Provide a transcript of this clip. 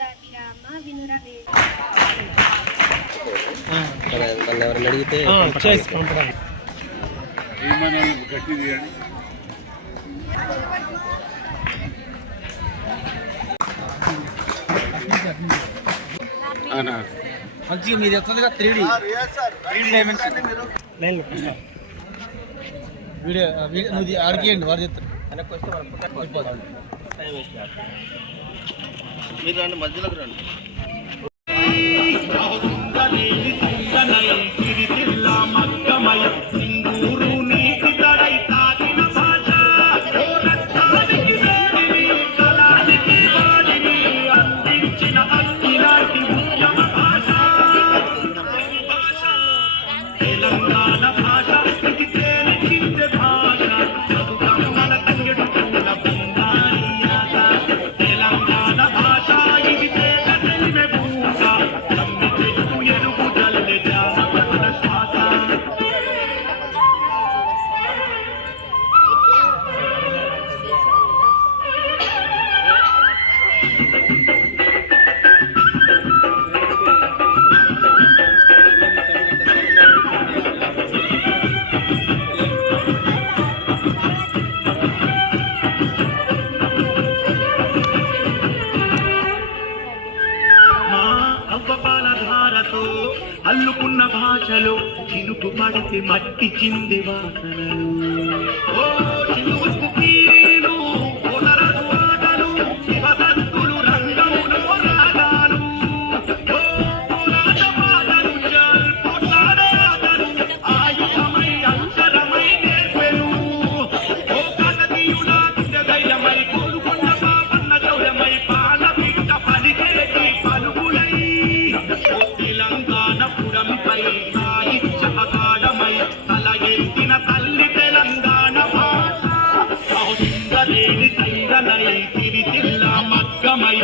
దాటిరామ వినురవేడు. ఎవరైనా అడిగితే మంచిగా మీరు వస్తుందిగా 3D డైమెన్షన్ వీడియో నువ్వు అడిగేయండి వాడు చెప్తారు మీరు రండి, మధ్యలోకి రండి. అల్లుకున్న భాషలో చినుకు పడితే మట్టి చింది వాసనలు మగ్గమై